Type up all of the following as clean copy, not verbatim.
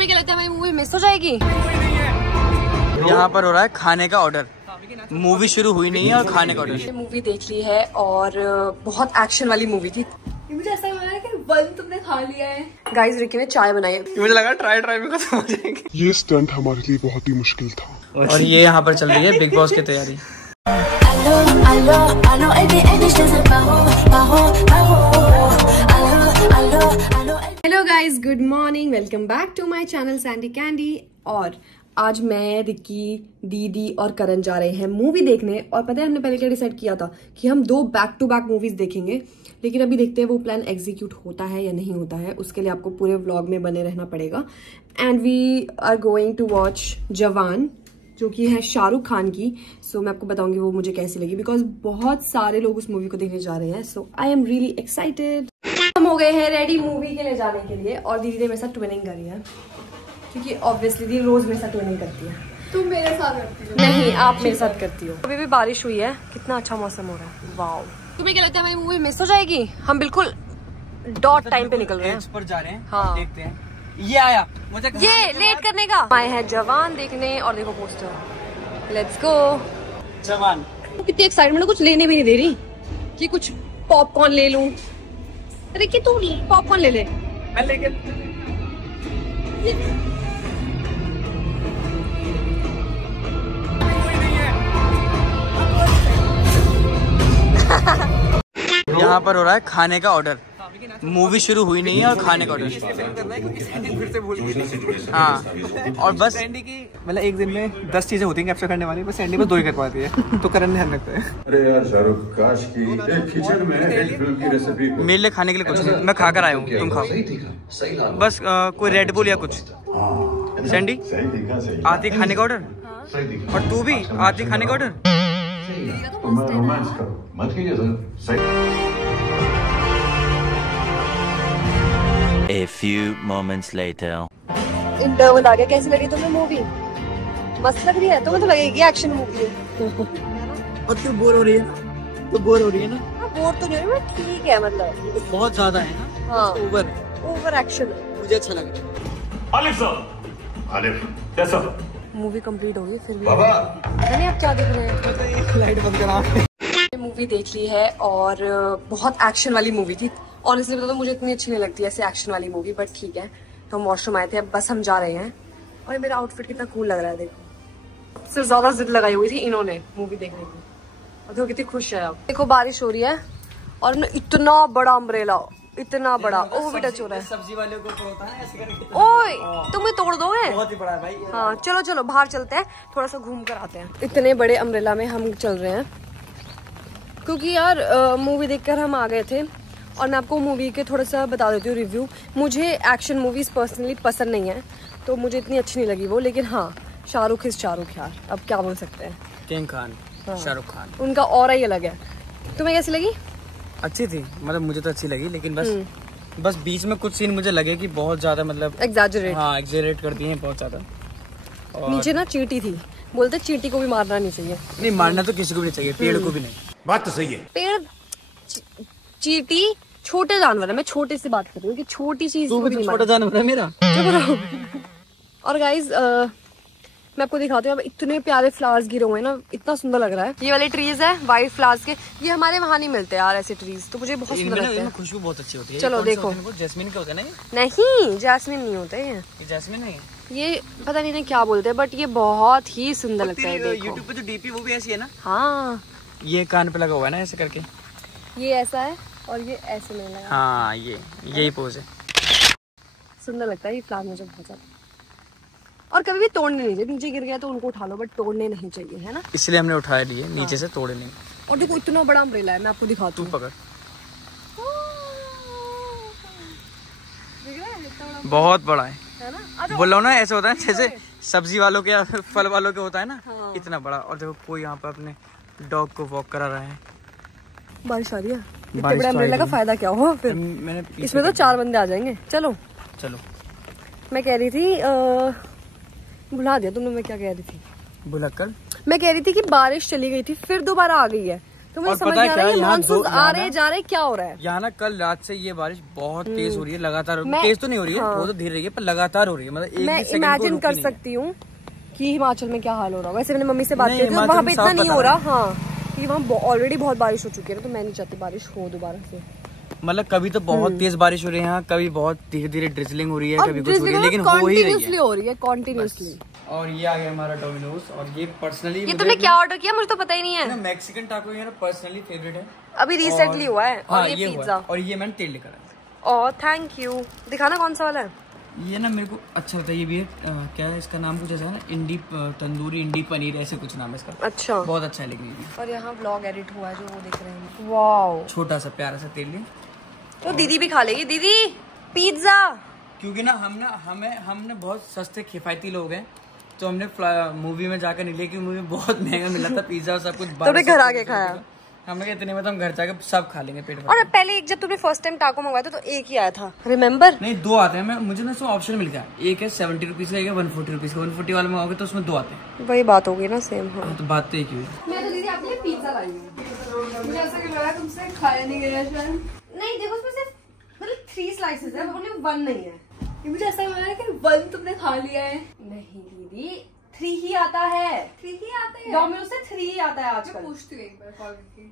तुम्हें क्या लगता है हमारी मूवी मिस हो जाएगी? यहाँ पर हो रहा है खाने का ऑर्डर। मूवी शुरू हुई नहीं है और खाने का ऑर्डर। मूवी देख ली है और बहुत एक्शन वाली मूवी थी। मुझे ऐसा लग रहा है कि वन तुमने खा लिया है। गाइस रिकी ने चाय बनाई है। मुझे लगा ट्राई में खत्म हो जाएंगे। ये स्टंट हमारे लिए बहुत ही मुश्किल था। और ये यहाँ पर चल रही है बिग बॉस की तैयारी। Hello guys, good morning, welcome back to my channel Sandy Candy. और आज मैं, रिकी, दीदी और करण जा रहे हैं मूवी देखने। और पता है हमने पहले क्या डिसाइड किया था कि हम 2 बैक टू बैक मूवीज देखेंगे, लेकिन अभी देखते हैं वो प्लान एग्जीक्यूट होता है या नहीं होता है। उसके लिए आपको पूरे व्लॉग में बने रहना पड़ेगा। And we are going to watch Jawan, जो कि है शाहरुख खान की। सो मैं आपको बताऊंगी वो मुझे कैसी लगी, बिकॉज बहुत सारे लोग उस मूवी को देखने जा रहे हैं। सो आई एम रियली एक्साइटेड। हम हो गए हैं रेडी मूवी के लिए जाने के लिए, और दीदी ने मेरे साथ ट्विनिंग करी है, क्योंकि ऑब्वियसली दीदी रोज मेरे साथ ट्विनिंग करती है। तुम मेरे साथ करती हो? नहीं, आप मेरे साथ करती हो। अभी भी बारिश हुई है, कितना अच्छा मौसम हो रहा है। वाओ, तुम्हें क्या लगता है हमारी मूवी मिस हो जाएगी? हम बिल्कुल डॉट टाइम पे निकल रहे हैं, पर जा रहे हैं। हाँ, देखते हैं। ये आया मुझे ये लेट करने का आए हैं जवान देखने। और देखो पोस्टर, लेट्स गो जवान। कितनी एक्साइटमेंट, कुछ लेने भी नहीं दे रही कि कुछ पॉपकॉर्न ले लूं। अरे कि तू पॉपकॉर्न ले ले। मैं लेके यहाँ पर हो रहा है खाने का ऑर्डर। मूवी शुरू हुई नहीं है और खाने का ऑर्डर। हाँ, और बस सैंडी की मतलब एक दिन में 10 चीजें होती हैं कैप्चर करने वाली, बस सैंडी बस 2 ही कर पाती है। तो करण ध्यान रखता है। अरे यार शाहरुख, काश की एक किचन में एक फिल्म की रेसिपी। मेरे लिए खाने के लिए कुछ नहीं, मैं खा कर आया हूँ, तुम खाओ बस। कोई रेड बुल या कुछ। सैंडी आती खाने का ऑर्डर, और तू भी आती खाने का ऑर्डर। रोमांस करो मत कीजिए sir. A few moments later. Interval आ गया। कैसी लगी तुम्हें मूवी? मस्त लग रही है? तुम्हें तो लगेगी एक्शन मूवी है। और तू बोर हो रही है ना? तो बोर हो रही है ना? बोर तो नहीं हो रही मैं, ठीक है, मतलब बहुत ज्यादा है ना। हाँ, ओवर एक्शन मुझे अच्छा लगा। आलिफ साहब, आलिफ कैसा? मूवी कंप्लीट हो गई, फिर भी बाबा पता नहीं आप क्या देख रहे हैं। लाइट बंद करा। मूवी देख ली है और बहुत एक्शन वाली मूवी थी। ऑनेस्टली बता तो मुझे इतनी अच्छी नहीं लगती ऐसे एक्शन वाली मूवी, बट ठीक है। तो हम वॉशरूम आए थे, अब बस हम जा रहे हैं। और मेरा आउटफिट कितना कूल लग रहा है, देखो। सबसे ज्यादा जिद लगाई हुई थी इन्होंने मूवी देखने की, और देखो कितनी खुश है। अब देखो बारिश हो रही है और इतना बड़ा अम्ब्रेला, इतना बड़ा, वो भी टच हो रहा है। सब्जी वाले को तो होता है ऐसे करके। ओए तुम्हें तोड़ दोगे? बहुत ही बड़ा है भाई। हाँ चलो चलो बाहर चलते हैं, थोड़ा सा घूम कर आते हैं। इतने बड़े अम्ब्रेला में हम चल रहे हैं, क्योंकि यार मूवी देखकर हम आ गए थे। और मैं आपको मूवी के थोड़ा सा बता देती हूँ रिव्यू। मुझे एक्शन मूवीज पर्सनली पसंद नहीं है, तो मुझे इतनी अच्छी नहीं लगी वो। लेकिन हाँ, शाहरुख इज शाहरुख यार, अब क्या बोल सकते हैं। किंग खान, हाँ, शाहरुख खान, उनका ऑरा ही अलग है। तुम्हें कैसी लगी? अच्छी थी, मतलब मुझे तो अच्छी लगी, लेकिन बस बीच में कुछ सीन मुझे लगे कि बहुत ज्यादा मतलब एग्जैजरेट। हाँ, एग्जैजरेट कर दिए हैं बहुत ज्यादा। और नीचे ना चींटी थी, बोलते चींटी को भी मारना नहीं चाहिए। नहीं, मारना तो किसी को भी नहीं चाहिए, पेड़ को भी नहीं। बात तो सही है। पेड़, चींटी छोटे जानवर है। मैं छोटे से बात कर रही हूँ कि छोटी चीज को भी नहीं छोटा जानवर है मेरा। और गाइज मैं आपको दिखाती हूँ, अब इतने प्यारे फ्लावर्स गिरे हुए हैं ना, इतना सुंदर लग रहा है। ये वाले ट्रीज है व्हाइट फ्लावर्स के, ये हमारे वहाँ नहीं मिलते यार ऐसे ट्रीज, तो मुझे बहुत सुंदर लगते हैं। खुशबू बहुत अच्छी होती है। चलो देखो, जैस्मिन के होते हैं ना? नहीं जैस्मिन नहीं होते हैं, ये जैस्मिन है। ये पता नहीं क्या बोलते हैं, बट ये बहुत ही सुंदर लगता है। देखो यूट्यूब पे जो डीपी वो भी ऐसी है ना? हाँ, ये कान पे लगा हुआ है ना ऐसे करके, ये ऐसा है और ये ऐसे में लगा। हाँ, यही पोज है। सुंदर लगता है ये फ्लावर मुझे बहुत ज्यादा। और कभी भी तोड़ने नहीं चाहिए, नीचे गिर गया तो उनको उठा लो, बट तोड़ने नहीं चाहिए, है ना? इसलिए हमने उठा लिए, नीचे से तोड़े नहीं। और देखो इतना बड़ा अम्ब्रेला है, मैं आपको दिखाती हूँ। पकड़, बहुत बड़ा है ना? बोल रहा ना, ऐसे होता है जैसे सब्जी वालों के या फल वालों के होता है ना। हाँ। इतना बड़ा। और देखो कोई यहाँ पे अपने डॉग को वॉक करा रहा है। बारिश आ रही है, इतने बड़े अम्ब्रेला का फायदा क्या हो फिर? मैंने इसमें तो 4 बंदे आ जाएंगे। चलो चलो। मैं कह रही थी भुला दिया तुमने, मैं क्या कह रही थी? भुलक्कड़। मैं कह रही थी कि बारिश चली गई थी, फिर दोबारा आ गई है, तो मुझे समझ नहीं आ रहा है मानसून आ रहे जा रहे क्या हो रहा है यहाँ ना। कल रात से ये बारिश बहुत तेज हो रही है, लगातार। तेज तो नहीं हो रही है, वो तो धीरे रही है, पर लगातार हो रही है। मतलब मैं इमेजिन कर सकती हूँ कि हिमाचल में क्या हाल हो रहा होगा। वैसे मैंने मम्मी से बात की थी, वहाँ पे इतना नहीं हो रहा। हाँ, कि वहाँ ऑलरेडी बहुत बारिश हो चुकी है, तो मैं नहीं चाहती बारिश हो दोबारा से। मतलब कभी तो बहुत तेज बारिश हो रही है यहाँ, कभी बहुत धीरे धीरे ड्रिजलिंग हो रही है, कभी कुछ हो रही है, लेकिन हो ही रही है कंटिन्यूअसली। और ये आ गया हमारा डोमिनोज। और ये पर्सनली ये तुमने क्या ऑर्डर किया मुझे तो पता ही नहीं है। मैक्सिकन टाको मेरा पर्सनली फेवरेट है, अभी रिसेंटली हुआ है। और ये पिज्जा, और ये मैंने तेल लेकर आया। और थैंक यू। दिखाना कौन सा वाला है ये ना, मेरे को अच्छा लगता है। ये भी है क्या है इसका नाम, कुछ ऐसा है ना, इंडी तंदूरी इंडी पनीर, ऐसे कुछ नाम है इसका। अच्छा, बहुत अच्छा है। लेकिन और यहाँ व्लॉग एडिट हुआ है जो वो देख रहे हैं। वाओ, छोटा सा प्यारा सा तेल लिया तो दीदी भी खा लेगी। दीदी पिज्जा, क्योंकि ना हमने बहुत सस्ते किफायती लोग हैं, तो हमने मूवी में जाकर नहीं लिया, क्योंकि मूवी बहुत महंगा मिला था पिज्जा और सब कुछ। तुमने घर आके खाया? हमने कहा इतने में तो हम घर जाके सब खा लेंगे पेट भर। और पहले एक जब तुमने फर्स्ट टाइम टाको मंगवाया था तो एक ही आया था, रिमेम्बर? नहीं, 2 आते हैं। मुझे ना इसमें ऑप्शन मिल गया, एक है 70 रुपीज का, एक है 140 रुपीज का। 140 वाला मंगाओगे तो उसमें 2 आते हैं। वही बात होगी ना, सेम। हाँ, तो बात तो एक ही हुई। मैं तो दीदी आपके लिए पिज्जा लाई हूँ। मुझे ऐसा लग रहा है तुमसे खाया नहीं गया शायद। नहीं देखो, उसमें सिर्फ मतलब 3 स्लाइसेस है, वो 1 नहीं है। मुझे ऐसा लग रहा है कि 1 तुमने खा लिया है। नहीं दीदी, 3 ही आता है। 3 ही आता है डोमिनोज से 3 ही आता है आजकल। पूछती हूँ एक बार कॉल करके।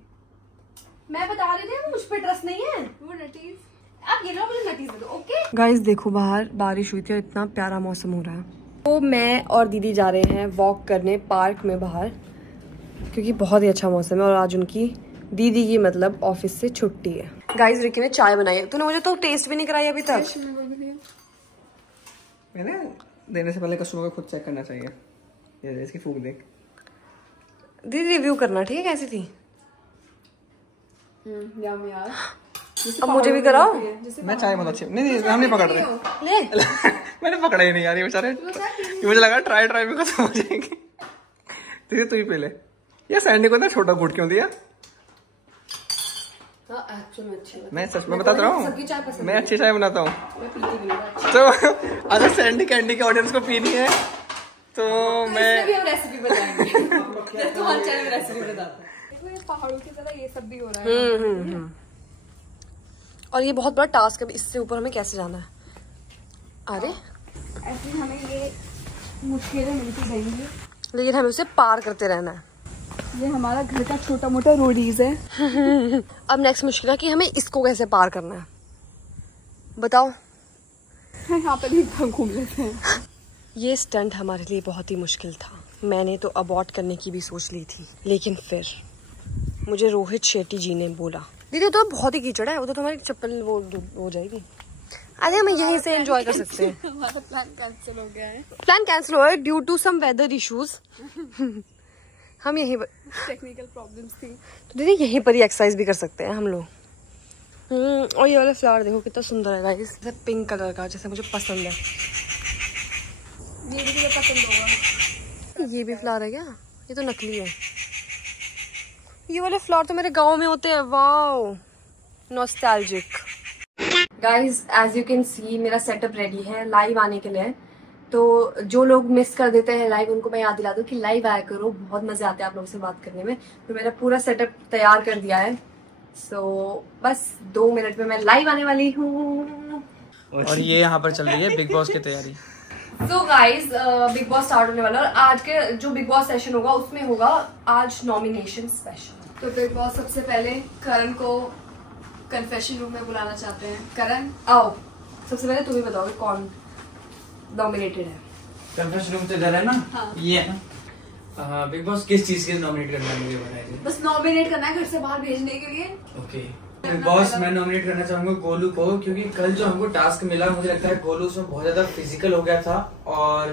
मैं बता रही थी मुझ पे ट्रस्ट नहीं है। वो नटीज, आप ये लो, मुझे नटीज दे दो। ओके गाइस, देखो बाहर बारिश हुई थी और इतना प्यारा मौसम हो रहा है। तो मैं और दीदी जा रहे हैं वॉक करने पार्क में बाहर, क्योंकि बहुत ही अच्छा मौसम है और आज उनकी दीदी की मतलब ऑफिस से छुट्टी है। गाइस, रिकी ने चाय बनाई है। तूने मुझे तो टेस्ट भी नहीं कराई अभी तक। मैंने देने से पहले कस्टमर को खुद चेक करना चाहिए। ये इसकी फूक देख। दीदी रिव्यू करना, ठीक है कैसी थी? यार अब मुझे भी कराओ। मैं चाय बहुत अच्छी नहीं, हम नहीं पकड़ रहे। ले मैंने पकड़ा ही नहीं यार, ये बेचारे। मुझे लगा ट्राई में खत्म हो जाएंगे। दीदी तू ही पी ले। ये सैंडी को इतना छोटा घूट क्यों दिया? मैं सच में बताता रहा हूँ, मैं अच्छी चाय बनाता हूँ। तो अगर सैंडी कैंडी के ऑडियंस को पीनी है तो मैं रेसिपी बताएंगे। तुम्हारी चाय में रेसिपी बताता हूँ। पहाड़ों की तरह ये सब भी हो रहा है। और ये बहुत बड़ा टास्क है, इससे ऊपर हमें कैसे जाना है? अरे ऐसे हमें ये मुश्किलें मिलती रहेंगी, लेकिन हमें उसे पार करते रहना है। ये हमारा घर का छोटा मोटा रोडीज है। अब नेक्स्ट मुश्किल है कि हमें इसको कैसे पार करना है, बताओ। यहाँ पर भी घूम लेते हैं। ये स्टंट हमारे लिए बहुत ही मुश्किल था। मैंने तो अबॉर्ट करने की भी सोच ली थी, लेकिन फिर मुझे रोहित शेट्टी जी ने बोला, दीदी तो बहुत ही कीचड़ है, उधर तो हमारी चप्पल वो हो जाएगी। अरे हम यहीं से एंजॉय कर सकते हैं। हमारा प्लान कैंसिल हो गया है। प्लान कैंसिल हुआ है due to some weather issues. हम यहीं टेक्निकल प्रॉब्लम्स थी। तो दीदी यहीं पर ही एक्सरसाइज भी कर सकते हैं हम लोग। और ये वाला फ्लावर देखो कितना सुंदर है गाइस, जैसे पिंक कलर का, जैसे मुझे पसंद है। ये भी मुझे पसंद होगा। ये भी फ्लावर है क्या? ये तो नकली है। ये वाले फ्लावर तो मेरे गांव में होते हैं। Wow, nostalgic. Guys, as you can see मेरा सेटअप रेडी है लाइव आने के लिए। तो जो लोग मिस कर देते हैं लाइव, उनको मैं याद दिला दूं कि लाइव आया करो, बहुत मजे आते हैं आप लोगों से बात करने में। तो मैंने पूरा सेटअप तैयार कर दिया है। सो बस 2 मिनट में मैं लाइव आने वाली हूँ। और ये यहाँ पर चल रही है बिग बॉस की तैयारी। तो गाइज, बिग बॉस स्टार्ट होने वाला है और आज के जो बिग बॉस सेशन होगा उसमें होगा आज नॉमिनेशन स्पेशल। तो बिग बॉस सबसे पहले करण को कन्फेशन रूम में बुलाना चाहते हैं। करण आओ, सबसे पहले तुम्हें बताओ कौन नॉमिनेटेड है। कन्फेशन रूम तो इधर है ना? हाँ। ये है ना। बिग बॉस किस चीज के नॉमिनेट करना है मुझे बताइए। बस नॉमिनेट करना है घर से बाहर भेजने के लिए। ओके बिग बॉस, मैं नॉमिनेट करना चाहूंगा गोलू को, क्योंकि कल जो हमको टास्क मिला मुझे लगता है गोलू उसमें बहुत ज्यादा फिजिकल हो गया था। और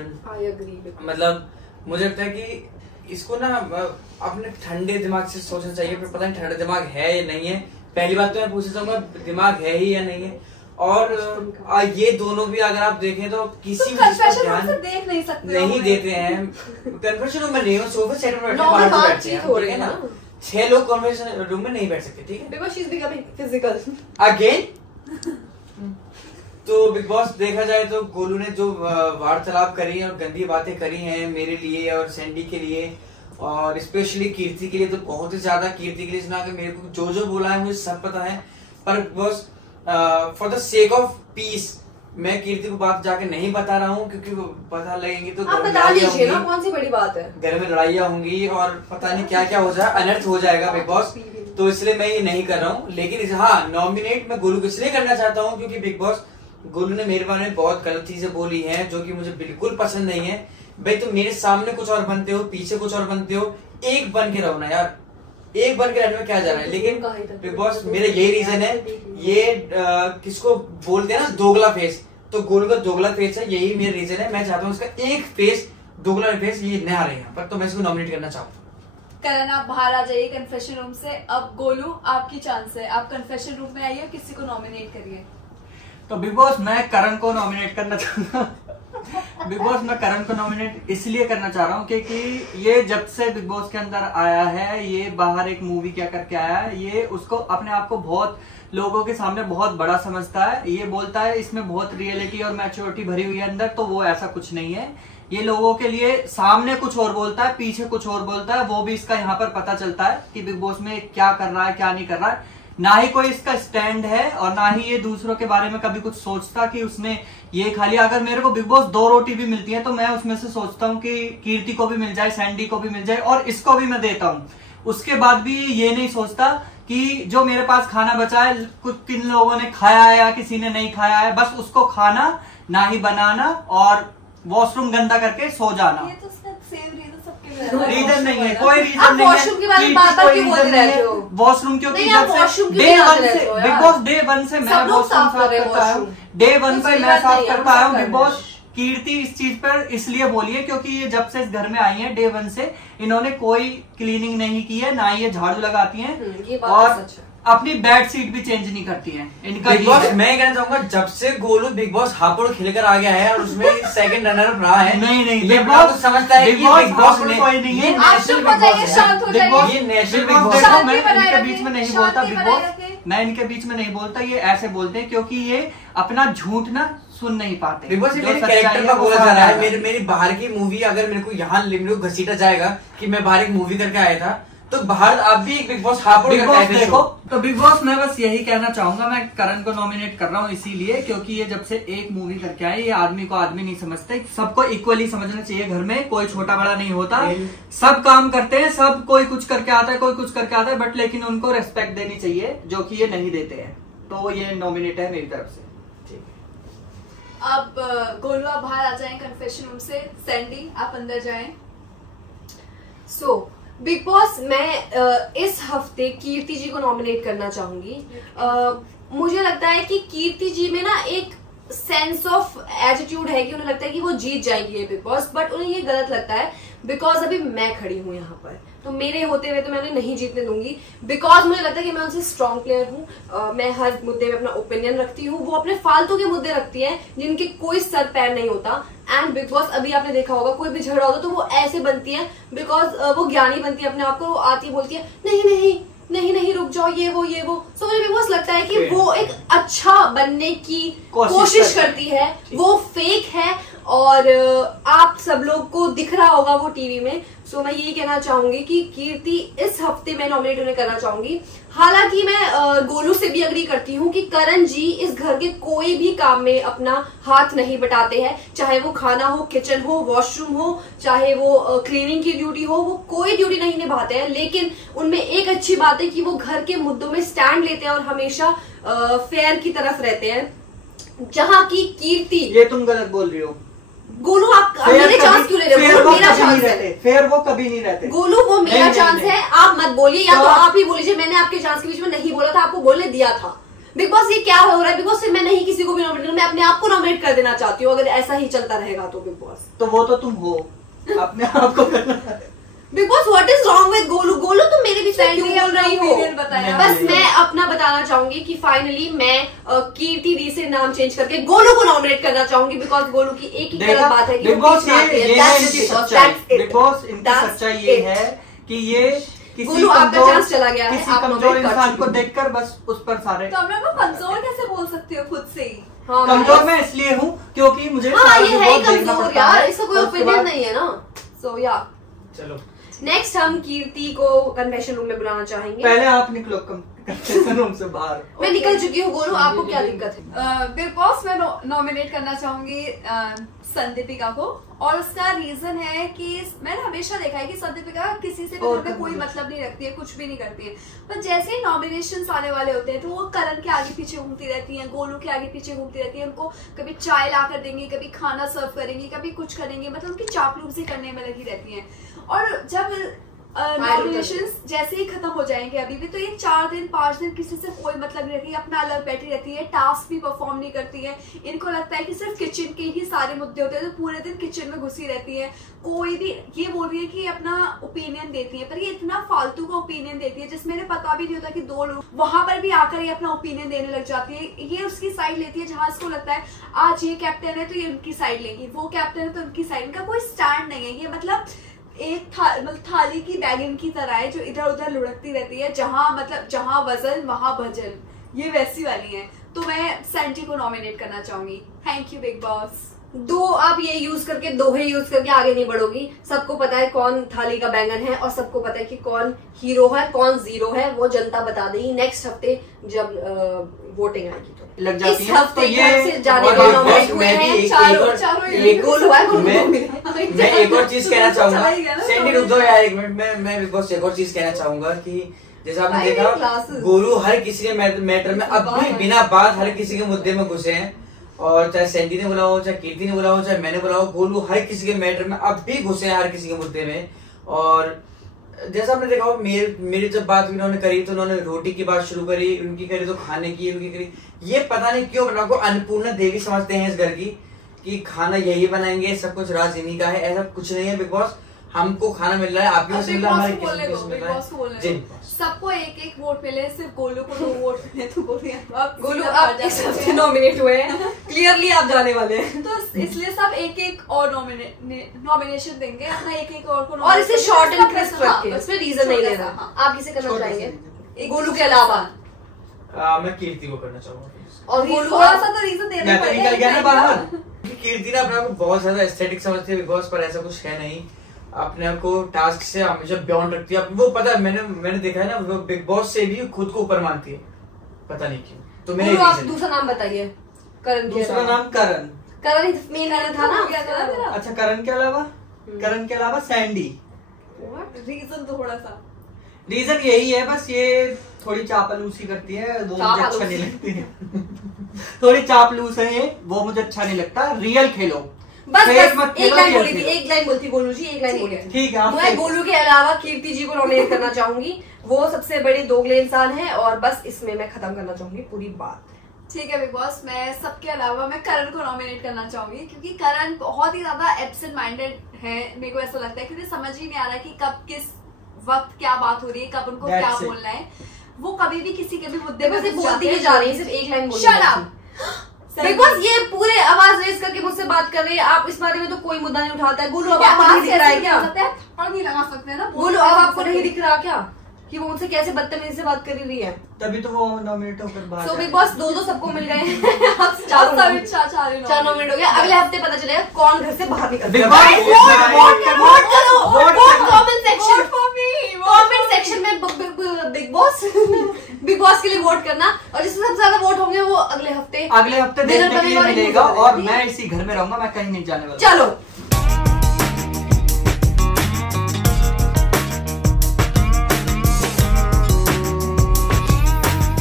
मतलब मुझे लगता है कि इसको ना अपने ठंडे दिमाग से सोचना चाहिए। फिर पता नहीं ठंडा दिमाग है या नहीं है। पहली बात तो मैं पूछना चाहूंगा दिमाग है ही या नहीं है। और ये दोनों भी अगर आप देखें तो किसी भी चीज का ध्यान देख नहीं सकते, नहीं देते हैं। कन्फेशन रूम में नहीं हो, सोफे सेट पर बैठते हैं ना। 6 लोग कन्फेशन रूम में नहीं बैठ सकते, ठीक है? Because she is becoming physical again. तो बिग बॉस देखा जाए तो गोलू ने जो वार्तालाप करी और गंदी बातें करी हैं मेरे लिए और सैंडी के लिए, और स्पेशली कीर्ति के लिए तो बहुत ही ज्यादा। कीर्ति के लिए सुना कि मेरे को जो जो बोला है मुझे सब पता है, पर बस for the sake of peace मैं कीर्ति को बात जाके नहीं बता रहा हूँ, क्योंकि पता लगेंगे तो बता दीजिए ना, कौन सी बड़ी बात है। घर में लड़ाइयाँ होंगी और पता नहीं क्या क्या हो जाए, अनर्थ हो जाएगा बिग बॉस, तो इसलिए मैं ये नहीं कर रहा हूँ। लेकिन हाँ, नॉमिनेट मैं गोलू को इसलिए करना चाहता हूँ क्योंकि बिग बॉस गोलू ने मेरे बारे में बहुत गलत चीजें बोली हैं जो कि मुझे बिल्कुल पसंद नहीं है। भाई तुम मेरे सामने कुछ और बनते हो, पीछे कुछ और बनते हो, एक बन के रहो ना यार, एक बन के रहने में क्या जा रहा है। लेकिन बिग बॉस मेरा यही रीजन है, ये किसको बोलते हैं ना दोगला फेस, तो गोलू का दोगला फेस है, यही मेरा रीजन है। मैं चाहता हूँ इसका एक फेस, दोगला फेस ये न आ रहे यहाँ पर, तो मैं इसको नॉमिनेट करना चाहूँ। करण आप बाहर आ जाइए कन्फेशन रूम से। अब गोलू आपकी चांस है, आप कन्फेशन रूम में आइए, किसी को नॉमिनेट करिए। तो बिग बॉस मैं करण को नॉमिनेट करना चाहूंगा। बिग बॉस मैं करण को नॉमिनेट इसलिए करना चाह रहा हूँ क्योंकि ये जब से बिग बॉस के अंदर आया है, ये बाहर एक मूवी क्या करके आया है, ये उसको अपने आप को बहुत लोगों के सामने बहुत बड़ा समझता है। ये बोलता है इसमें बहुत रियलिटी और मैच्योरिटी भरी हुई है अंदर, तो वो ऐसा कुछ नहीं है। ये लोगों के लिए सामने कुछ और बोलता है, पीछे कुछ और बोलता है, वो भी इसका यहाँ पर पता चलता है कि बिग बॉस में क्या कर रहा है क्या नहीं कर रहा है। ना ही कोई इसका स्टैंड है और ना ही ये दूसरों के बारे में कभी कुछ सोचता कि उसने ये खा लिया। अगर मेरे को बिग बॉस 2 रोटी भी मिलती है तो मैं उसमें से सोचता हूँ कि कीर्ति को भी मिल जाए, सैंडी को भी मिल जाए और इसको भी मैं देता हूँ। उसके बाद भी ये नहीं सोचता कि जो मेरे पास खाना बचा है कुछ किन लोगों ने खाया है या किसी ने नहीं खाया है, बस उसको खाना, ना ही बनाना और वॉशरूम गंदा करके सो जाना। ये तो सेम रीजन नहीं है, कोई रीजन नहीं है। वॉशरूम के बारे में बार-बार क्यों बोलते रहते हो? वॉशरूम क्योंकि जब से डे 1 से बिग बॉस डे 1 से मैं वॉशरूम साफ करता हूँ, डे 1 से मैं साफ करता आया हूँ। बिग बॉस कीर्ति इस चीज पर इसलिए बोली है क्योंकि ये जब से इस घर में आई है डे 1 से इन्होंने कोई क्लीनिंग नहीं की है, ना ये झाड़ू लगाती हैं और अपनी बेड शीट भी चेंज नहीं करती हैं। इनका बिग बॉस मैं कहना चाहूंगा जब से गोलू बिग बॉस हापुड़ खेलकर आ गया है और उसमें सेकंड रनर अप रहा है। नहीं बिग बॉस समझता है कि बिग बॉस ने कोई नहीं है, नेशनल बिग बॉस है, ये नेशनल बिग बॉस। बॉस देखो मैं इनके बीच में नहीं बोलता बिग बॉस, मैं इनके बीच में नहीं बोलता, ये ऐसे बोलते हैं क्योंकि ये अपना झूठ ना सुन नहीं पाते। बिग बॉस मेरे कैरेक्टर का बोला जा रहा है। मेरी बाहर की मूवी अगर मेरे को यहाँ घसीटा जाएगा कि मैं बाहर एक मूवी करके आया था, तो बाहर आप भी एक बिग बॉस देखो। तो बिग बॉस मैं बस यही कहना चाहूंगा, मैं करण को नॉमिनेट कर रहा हूँ इसीलिए क्योंकि ये जब से एक मूवी करके आए, ये आदमी को आदमी नहीं समझते, सबको इक्वली समझना चाहिए। घर में कोई छोटा बड़ा नहीं होता, सब काम करते हैं, सब कोई कुछ करके आता है, कोई कुछ करके आता है, बट लेकिन उनको रेस्पेक्ट देनी चाहिए जो कि ये नहीं देते हैं। तो ये नॉमिनेट है मेरी तरफ से। अब गोलू आप बाहर आ जाएं कन्फेशन रूम से, सैंडी आप अंदर जाएं। सो बिग बॉस मैं इस हफ्ते कीर्ति जी को नॉमिनेट करना चाहूंगी। मुझे लगता है कि कीर्ति जी में ना एक सेंस ऑफ एटीट्यूड है कि उन्हें लगता है कि वो जीत जाएंगी ये बिग बॉस, बट उन्हें ये गलत लगता है बिकॉज अभी मैं खड़ी हूं यहाँ पर, तो मेरे होते हुए तो मैं उन्हें नहीं जीतने दूंगी बिकॉज मुझे लगता है कि मैं उनसे स्ट्रॉन्ग प्लेयर हूँ। मैं हर मुद्दे में अपना ओपिनियन रखती हूँ, वो अपने फालतू के मुद्दे रखती है जिनके कोई सर पैर नहीं होता। एंड बिग बॉस अभी आपने देखा होगा कोई भी झगड़ा होता तो वो ऐसे बनती है बिकॉज वो ज्ञानी बनती है अपने आप को, आती बोलती है नहीं नहीं नहीं नहीं रुक जाओ ये वो। सो मुझे बिग बॉस लगता है कि वो एक अच्छा बनने की कोशिश करती है, वो फेक है और आप सब लोग को दिख रहा होगा वो टीवी में। सो मैं यही कहना चाहूंगी कि कीर्ति इस हफ्ते में नॉमिनेट उन्हें करना चाहूंगी। हालांकि मैं गोलू से भी अग्री करती हूँ कि करण जी इस घर के कोई भी काम में अपना हाथ नहीं बटाते हैं, चाहे वो खाना हो, किचन हो, वॉशरूम हो, चाहे वो क्लीनिंग की ड्यूटी हो, वो कोई ड्यूटी नहीं निभाते हैं। लेकिन उनमें एक अच्छी बात है कि वो घर के मुद्दों में स्टैंड लेते हैं और हमेशा फेयर की तरफ रहते हैं, जहाँ की कीर्ति। ये तुम गलत बोल रही हो गोलू, आप मेरे चांस क्यों ले रहे हो? मेरा चांस है, फेयर वो कभी नहीं रहते। गोलू वो मेरा चांस है, आप मत बोलिए, या तो आप ही बोलिए। मैंने आपके चांस के बीच में नहीं बोला था, आपको बोलने दिया था। बिग बॉस ये क्या हो रहा है? बिग बॉस मैं नहीं किसी को भी नॉमिनेट, मैं अपने आप को नॉमिनेट कर देना चाहती हूँ अगर ऐसा ही चलता रहेगा तो। बिग बॉस तो वो तो तुम हो, अपने आप को करना। Big boss what is wrong with Golu? Golu तुम मेरे बीच में क्यों बोल रही हो? बस मैं अपना बताना चाहूंगी कि फाइनली मैं कीर्ति दी से नाम चेंज करके गोलू को नॉमिनेट करना चाहूंगी बिकॉज गोलू की एक ही गलत बात है कि बिग बॉस इनकी सच्चाई ये है कि ये गोलू आपका चांस चला गया है, किसी कमजोर इंसान को देखकर बस उस पर सारे। तो अपने को कमजोर कैसे बोल सकते हो खुद से ही? हाँ, कमजोर मैं इसलिए हूँ क्योंकि मुझे ये है कमजोर यार, इसका कोई ओपिनियन नहीं है ना। सो या चलो नेक्स्ट हम कीर्ति को कन्फेशन रूम में बुलाना चाहेंगे। पहले आप निकलो कन्फेशन रूम से बाहर। मैं निकल चुकी हूँ। गोलू आपको क्या दिक्कत है? बिग बॉस में नॉमिनेट करना चाहूंगी संदीपिका को, और उसका रीजन है कि मैंने हमेशा देखा है कि संदीपिका किसी से भी कोई मतलब नहीं रखती है, कुछ भी नहीं करती है, पर जैसे ही नॉमिनेशन आने वाले होते हैं तो वो करण के आगे पीछे घूमती रहती हैं, गोलू के आगे पीछे घूमती रहती है, उनको कभी चाय ला कर देंगी, कभी खाना सर्व करेंगी, कभी कुछ करेंगी, मतलब उनकी चापलूसी करने में लगी रहती है। और जब नॉमिनेशंस जैसे ही खत्म हो जाएंगे अभी भी, तो ये 4 दिन 5 दिन किसी से कोई मतलब नहीं रखती है, अपना अलग बैठी रहती है, टास्क भी परफॉर्म नहीं करती है। इनको लगता है कि सिर्फ किचन के ही सारे मुद्दे होते हैं, तो पूरे दिन किचन में घुसी रहती है। कोई भी ये बोल रही है कि अपना ओपिनियन देती है, पर ये इतना फालतू का ओपिनियन देती है जिसमें पता भी नहीं होता कि 2 लोग वहां पर भी आकर ये अपना ओपिनियन देने लग जाती है। ये उसकी साइड लेती है जहां इसको लगता है आज ये कैप्टन है तो ये उनकी साइड लेगी, वो कैप्टन है तो उनकी साइड। इनका कोई स्टैंड नहीं है। ये मतलब एक थाली की बैगन की तरह है जो इधर उधर लुढ़कती रहती है, जहां वजन वहां भजन, ये वैसी वाली है। तो मैं सैंडी को नॉमिनेट करना चाहूंगी। Thank you big boss. 2 आप ये यूज करके, दोहे यूज करके आगे नहीं बढ़ोगी। सबको पता है कौन थाली का बैंगन है, और सबको पता है कि कौन हीरो है कौन जीरो है, वो जनता बता देगी नेक्स्ट हफ्ते जब वोटिंग आएगी। तो लग जाती इस है हफ्ते तो ये घर से जाने वाले नॉमिनेट हुए मैं भी हैं एक चारों। गोलू है, गोलू मैं एक और चीज कहना चाहूंगा। सैंडी रुक जाओ यार 1 मिनट। मैं बिग बॉस से एक और चीज कहना चाहूंगा कि जैसे आपने देखा गोलू हर किसी के मैटर में अब भी बिना बात हर किसी के मुद्दे में घुसे हैं, और चाहे सैंडी ने बोला हो, चाहे कीर्ति ने बोला हो, चाहे मैंने बोला हो, गोलू हर किसी के मैटर में अब भी घुसे हैं हर किसी के मुद्दे में। और जैसा आपने देखा हो मेरी जब बात उन्होंने करी तो उन्होंने रोटी की बात शुरू करी, उनकी करी तो खाने की, उनकी करी। ये पता नहीं क्यों बना को अन्नपूर्णा देवी समझते हैं इस घर की, कि खाना यही बनाएंगे, सब कुछ राज इन्हीं का है। ऐसा कुछ नहीं है बिग बॉस, हमको खाना मिल रहा है, आपको मिल रहा है, हमारे किसी को मिल रहा है। सबको एक वोट मिले, सिर्फ गोलू को 2 वोट मिले तो गोलू आप इस हफ्ते नॉमिनेट हुए हैं, क्लियरली आप जाने वाले हैं। तो इसलिए सब एक और नॉमिनेशन देंगे, अपना एक और को, और इसे शॉर्ट एंड क्रिस्प रखें, इसमें रीजन नहीं लेना। आप किसे करना चाहेंगे गोलू के अलावा? मैं कीर्ति को करना चाहूंगा। और गोलू थोड़ा सा तो रीजन देना पड़ेगा। कीर्ति ना अपने आप को बहुत ज्यादा एस्थेटिक समझती है बिग बॉस, पर ऐसा कुछ है नहीं। अपने आप को टास्क से हमेशा बियॉन्ड रखती है। वो पता है, मैंने देखा है ना, वो बिग बॉस से भी खुद को ऊपर मानती है, पता नहीं क्यों। तो मेरे आप दूसरा नाम बताइए। करण, दूसरा नाम करण मेन था ना। अच्छा, करण के अलावा सैंडी। रीजन थोड़ा सा रीजन यही है बस, ये थोड़ी चापलूसी करती है, वो मुझे अच्छा नहीं लगती है। थोड़ी चापलूस है ये, वो मुझे अच्छा नहीं लगता। रियल खेलो, बस एक लाइन बोली थी गोलू जी, एक लाइन बोली थी। ठीक है, मैं गोलू के अलावा कीर्ति जी को नॉमिनेट करना चाहूंगी। वो सबसे बड़े दोगले इंसान है, और बस इसमें मैं खत्म करना चाहूंगी पूरी बात। ठीक है बिग बॉस, मैं सबके अलावा मैं करण को नॉमिनेट करना चाहूंगी, क्योंकि करण बहुत ही ज्यादा एब्सेंट माइंडेड है। मेरे को ऐसा लगता है कि समझ ही नहीं आ रहा है कि कब किस वक्त क्या बात हो रही है, कब उनको क्या बोलना है। वो कभी भी किसी के भी मुद्दे पे बोलती ही जा रही है, सिर्फ एक लाइन बिग बॉस ये पूरे आवाज रेज करके मुझसे बात कर रही है। आप इस बारे में तो कोई मुद्दा नहीं उठाता है। गोलू अब आपको नहीं दिख रहा है क्या? नहीं लगा सकते हैं ना गोलू, अब आपको नहीं दिख रहा क्या कि वो उनसे कैसे बदतमीजी से बात कर रही है? तभी तो वो नॉमिनेट होकर बाहर। सो बिग बॉस 2 सबको मिल गए हैं। अब 4 नॉमिनेट हो गया। अगले हफ्ते पता चलेगा कौन घर से बाहर निकल। कमेंट सेक्शन में बिग बॉस के लिए वोट करना, और जिससे सबसे ज्यादा वोट होंगे वो अगले हफ्ते देखने के लिए मिलेगा। और मैं इसी घर में रहूंगा, मैं कहीं नहीं जाने वाला। चलो